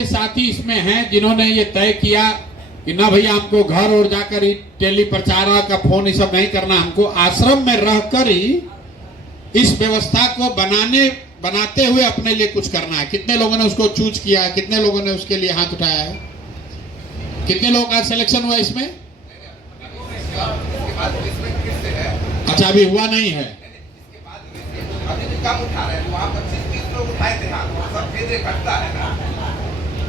साथी इसमें हैं जिन्होंने ये तय किया कि ना भैया हमको घर और जाकर ही टेली प्रचारक का फोन ये सब नहीं करना, हमको आश्रम में रहकर ही इस व्यवस्था को बनाते हुए अपने लिए कुछ करना है। कितने लोगों ने उसको चूज किया है? कितने लोगों ने उसके लिए हाथ उठाया है? कितने लोगों का सिलेक्शन हुआ इसमें? अच्छा, अभी हुआ नहीं है।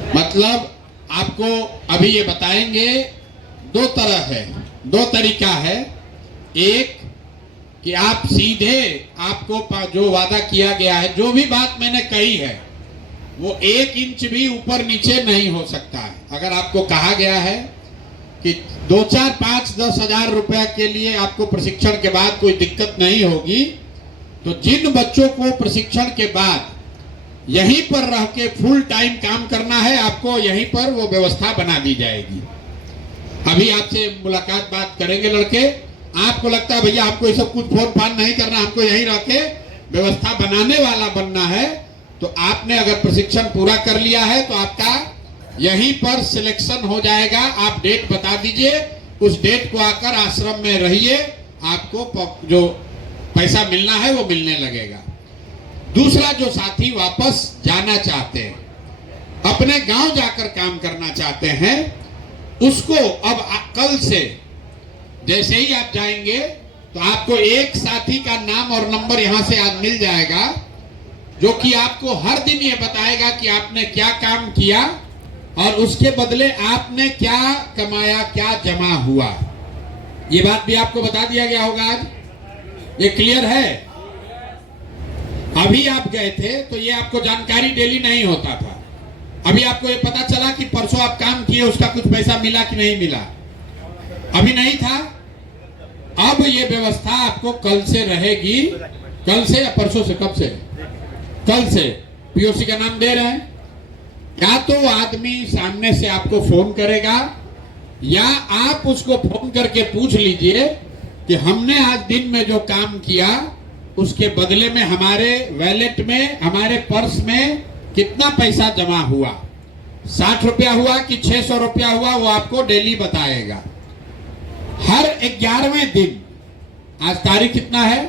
मतलब आपको अभी ये बताएंगे, दो तरह है, दो तरीका है। एक कि आप सीधे आपको जो वादा किया गया है, जो भी बात मैंने कही है, वो 1 इंच भी ऊपर नीचे नहीं हो सकता है। अगर आपको कहा गया है कि 2, 4, 5, 10 हजार रुपया के लिए आपको प्रशिक्षण के बाद कोई दिक्कत नहीं होगी, तो जिन बच्चों को प्रशिक्षण के बाद यहीं पर रह के फुल टाइम काम करना है, आपको यहीं पर वो व्यवस्था बना दी जाएगी। अभी आपसे मुलाकात बात करेंगे लड़के। आपको लगता है भैया आपको ये सब कुछ फोन फान नहीं करना, हमको यहीं रह के व्यवस्था बनाने वाला बनना है, तो आपने अगर प्रशिक्षण पूरा कर लिया है तो आपका यहीं पर सिलेक्शन हो जाएगा। आप डेट बता दीजिए, उस डेट को आकर आश्रम में रहिए, आपको जो पैसा मिलना है वो मिलने लगेगा। दूसरा, जो साथी वापस जाना चाहते हैं, अपने गांव जाकर काम करना चाहते हैं, उसको अब कल से जैसे ही आप जाएंगे तो आपको एक साथी का नाम और नंबर यहां से आज मिल जाएगा, जो कि आपको हर दिन ये बताएगा कि आपने क्या काम किया और उसके बदले आपने क्या कमाया, क्या जमा हुआ। ये बात भी आपको बता दिया गया होगा आज। ये क्लियर है? अभी आप गए थे तो ये आपको जानकारी डेली नहीं होता था। अभी आपको ये पता चला कि परसों आप काम किए, उसका कुछ पैसा मिला कि नहीं मिला, अभी नहीं था। अब ये व्यवस्था आपको कल से रहेगी। कल से या परसों से? कब से? कल से। पीओसी का नाम दे रहे हैं। या तो आदमी सामने से आपको फोन करेगा, या आप उसको फोन करके पूछ लीजिए कि हमने आज दिन में जो काम किया उसके बदले में हमारे वैलेट में, हमारे पर्स में कितना पैसा जमा हुआ। 60 रुपया हुआ कि 600 रुपया हुआ, वो आपको डेली बताएगा। हर 11वें दिन, आज तारीख कितना है?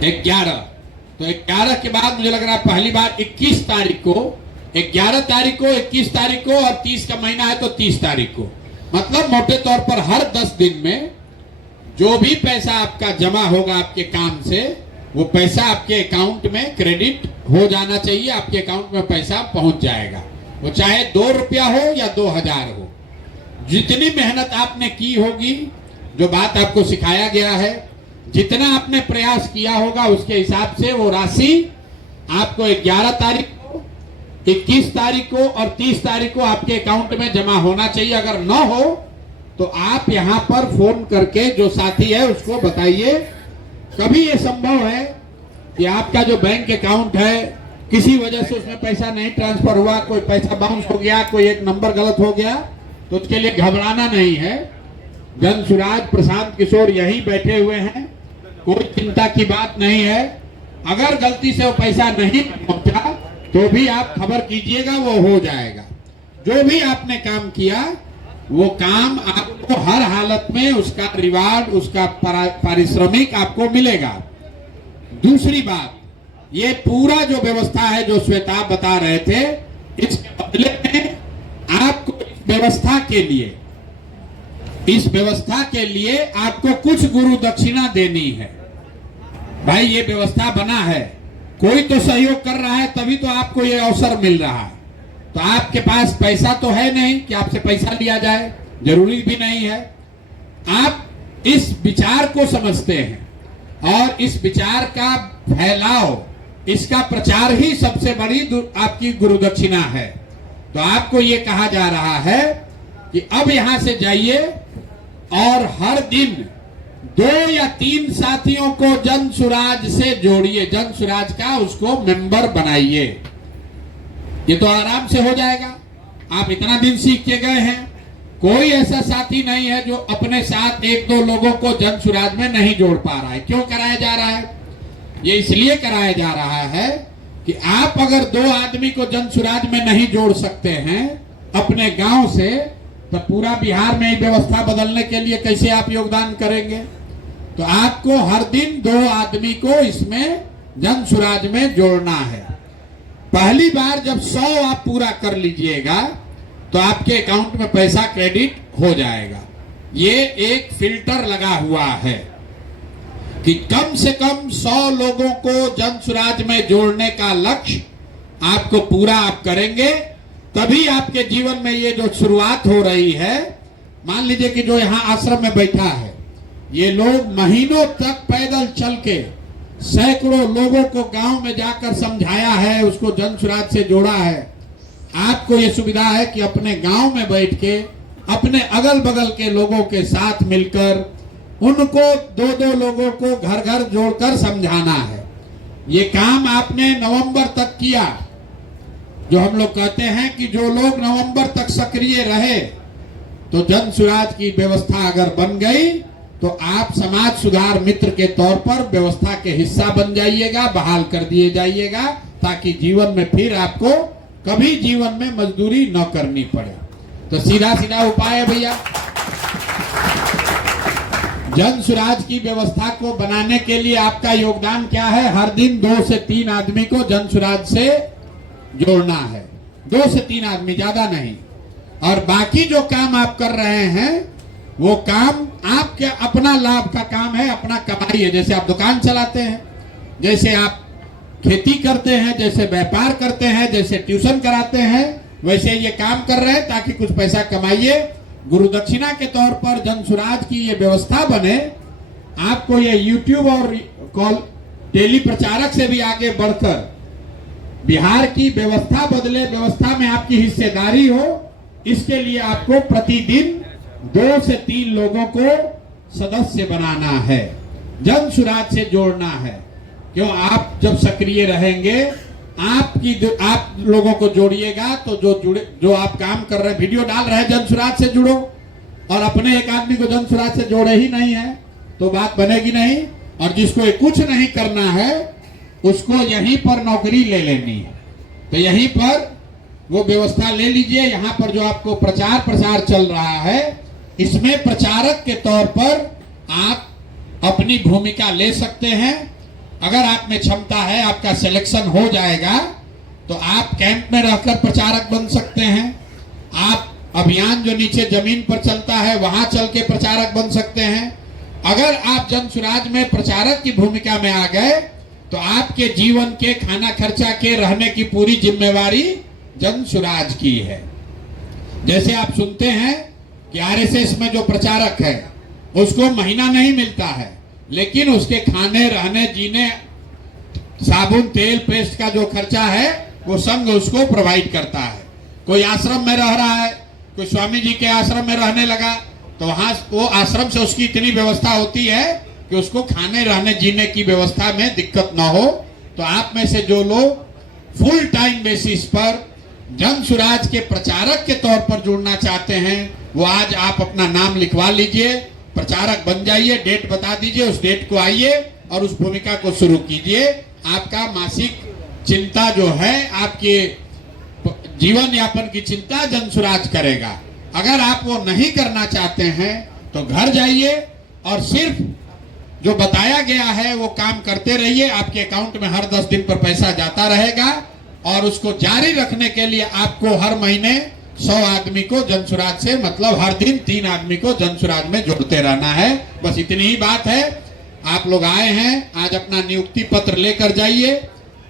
11। तो 11 के बाद मुझे लग रहा है पहली बार 21 तारीख को, 11 तारीख को, 21 तारीख को, और 30 का महीना है तो 30 तारीख को, मतलब मोटे तौर पर हर 10 दिन में जो भी पैसा आपका जमा होगा आपके काम से, वो पैसा आपके अकाउंट में क्रेडिट हो जाना चाहिए। आपके अकाउंट में पैसा पहुंच जाएगा, वो चाहे 2 रुपया हो या 2000 हो। जितनी मेहनत आपने की होगी, जो बात आपको सिखाया गया है, जितना आपने प्रयास किया होगा, उसके हिसाब से वो राशि आपको 11 तारीख को, 21 तारीख को और 30 तारीख को आपके अकाउंट में जमा होना चाहिए। अगर न हो तो आप यहां पर फोन करके जो साथी है उसको बताइए। कभी ये संभव है कि आपका जो बैंक अकाउंट है, किसी वजह से उसमें पैसा नहीं ट्रांसफर हुआ, कोई पैसा बाउंस हो गया, कोई एक नंबर गलत हो गया, तो उसके लिए घबराना नहीं है। जन सुराज प्रशांत किशोर यहीं बैठे हुए हैं, कोई चिंता की बात नहीं है। अगर गलती से वो पैसा नहीं पहुंचा तो भी आप खबर कीजिएगा, वो हो जाएगा। जो भी आपने काम किया वो काम आपको हर हालत में उसका रिवार्ड, उसका पारिश्रमिक आपको मिलेगा। दूसरी बात, ये पूरा जो व्यवस्था है जो श्वेता बता रहे थे, इसके बदले में आपको इस व्यवस्था के लिए आपको कुछ गुरु दक्षिणा देनी है। भाई ये व्यवस्था बना है, कोई तो सहयोग कर रहा है, तभी तो आपको ये अवसर मिल रहा है। तो आपके पास पैसा तो है नहीं कि आपसे पैसा लिया जाए, जरूरी भी नहीं है। आप इस विचार को समझते हैं और इस विचार का फैलाव, इसका प्रचार ही सबसे बड़ी आपकी गुरुदक्षिणा है। तो आपको ये कहा जा रहा है कि अब यहां से जाइए और हर दिन 2 या 3 साथियों को जन सुराज से जोड़िए, जन सुराज का उसको मेंबर बनाइए। ये तो आराम से हो जाएगा। आप इतना दिन सीख के गए हैं, कोई ऐसा साथी नहीं है जो अपने साथ 1-2 लोगों को जन सुराज में नहीं जोड़ पा रहा है। क्यों कराया जा रहा है? ये इसलिए कराया जा रहा है कि आप अगर 2 आदमी को जन सुराज में नहीं जोड़ सकते हैं अपने गांव से, तो पूरा बिहार में व्यवस्था बदलने के लिए कैसे आप योगदान करेंगे? तो आपको हर दिन 2 आदमी को इसमें जन सुराज में जोड़ना है। पहली बार जब 100 आप पूरा कर लीजिएगा तो आपके अकाउंट में पैसा क्रेडिट हो जाएगा। ये एक फिल्टर लगा हुआ है कि कम से कम 100 लोगों को जन सुराज में जोड़ने का लक्ष्य आपको पूरा आप करेंगे, तभी आपके जीवन में ये जो शुरुआत हो रही है। मान लीजिए कि जो यहाँ आश्रम में बैठा है, ये लोग महीनों तक पैदल चल के सैकड़ों लोगों को गांव में जाकर समझाया है, उसको जन सुराज से जोड़ा है। आपको ये सुविधा है कि अपने गांव में बैठ के अपने अगल बगल के लोगों के साथ मिलकर उनको 2-2 लोगों को घर घर जोड़कर समझाना है। ये काम आपने नवंबर तक किया। जो हम लोग कहते हैं कि जो लोग नवंबर तक सक्रिय रहे, तो जन सुराज की व्यवस्था अगर बन गई तो आप समाज सुधार मित्र के तौर पर व्यवस्था के हिस्सा बन जाइएगा, बहाल कर दिए जाइएगा, ताकि जीवन में फिर आपको कभी जीवन में मजदूरी न करनी पड़े। तो सीधा सीधा उपाय है भैया, जन सुराज की व्यवस्था को बनाने के लिए आपका योगदान क्या है? हर दिन 2 से 3 आदमी को जन सुराज से जोड़ना है। 2 से 3 आदमी, ज्यादा नहीं। और बाकी जो काम आप कर रहे हैं वो काम आपके अपना लाभ का काम है, अपना कमाई है। जैसे आप दुकान चलाते हैं, जैसे आप खेती करते हैं, जैसे व्यापार करते हैं, जैसे ट्यूशन कराते हैं, वैसे ये काम कर रहे हैं ताकि कुछ पैसा कमाइए। गुरु दक्षिणा के तौर पर जन सुराज की ये व्यवस्था बने। आपको ये यूट्यूब और कॉल टेली प्रचारक से भी आगे बढ़कर बिहार की व्यवस्था बदले, व्यवस्था में आपकी हिस्सेदारी हो, इसके लिए आपको प्रतिदिन 2 से 3 लोगों को सदस्य बनाना है, जन सुराज से जोड़ना है। क्यों? आप जब सक्रिय रहेंगे, आप लोगों को जोड़िएगा तो जो आप काम कर रहे हैं, वीडियो डाल रहे हैं, जन सुराज से जुड़ो। और अपने एक आदमी को जन सुराज से जोड़े ही नहीं है तो बात बनेगी नहीं। और जिसको कुछ नहीं करना है उसको यहीं पर नौकरी ले लेनी है, तो यहीं पर वो व्यवस्था ले लीजिए। यहाँ पर जो आपको प्रचार प्रसार चल रहा है, इसमें प्रचारक के तौर पर आप अपनी भूमिका ले सकते हैं। अगर आप में क्षमता है, आपका सिलेक्शन हो जाएगा तो आप कैंप में रहकर प्रचारक बन सकते हैं। आप अभियान जो नीचे जमीन पर चलता है वहां चल के प्रचारक बन सकते हैं। अगर आप जन सुराज में प्रचारक की भूमिका में आ गए तो आपके जीवन के खाना खर्चा के रहने की पूरी जिम्मेवारी जन सुराज की है। जैसे आप सुनते हैं कि आरएसएस में जो प्रचारक है उसको महीना नहीं मिलता है, लेकिन उसके खाने, रहने, जीने, साबुन, तेल, पेस्ट का जो खर्चा है वो संघ उसको प्रोवाइड करता है। कोई आश्रम में रह रहा है, कोई स्वामी जी के आश्रम में रहने लगा, तो वहां वो आश्रम से उसकी इतनी व्यवस्था होती है कि उसको खाने, रहने, जीने की व्यवस्था में दिक्कत ना हो। तो आप में से जो लोग फुल टाइम बेसिस पर जन सुराज के प्रचारक के तौर पर जुड़ना चाहते हैं, वो आज आप अपना नाम लिखवा लीजिए, प्रचारक बन जाइए। डेट बता दीजिए, उस डेट को आइए और उस भूमिका को शुरू कीजिए। आपका मासिक चिंता जो है, आपके जीवन यापन की चिंता जन सुराज करेगा। अगर आप वो नहीं करना चाहते हैं तो घर जाइए और सिर्फ जो बताया गया है वो काम करते रहिए। आपके अकाउंट में हर 10 दिन पर पैसा जाता रहेगा और उसको जारी रखने के लिए आपको हर महीने 100 आदमी को जन सुराज से, मतलब हर दिन 3 आदमी को जन सुराज में जोड़ते रहना है। बस इतनी ही बात है। आप लोग आए हैं, आज अपना नियुक्ति पत्र लेकर जाइए,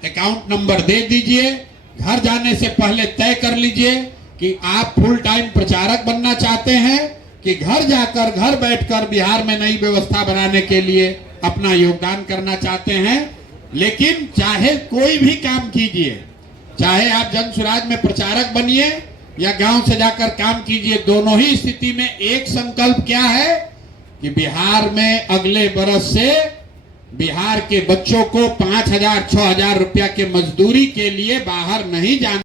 अकाउंट नंबर दे दीजिए। घर जाने से पहले तय कर लीजिए कि आप फुल टाइम प्रचारक बनना चाहते हैं कि घर जाकर, घर बैठकर बिहार में नई व्यवस्था बनाने के लिए अपना योगदान करना चाहते हैं। लेकिन चाहे कोई भी काम कीजिए, चाहे आप जन सुराज में प्रचारक बनिए या गांव से जाकर काम कीजिए, दोनों ही स्थिति में एक संकल्प क्या है कि बिहार में अगले बरस से बिहार के बच्चों को 5,000 6,000 रुपया के मजदूरी के लिए बाहर नहीं जाना।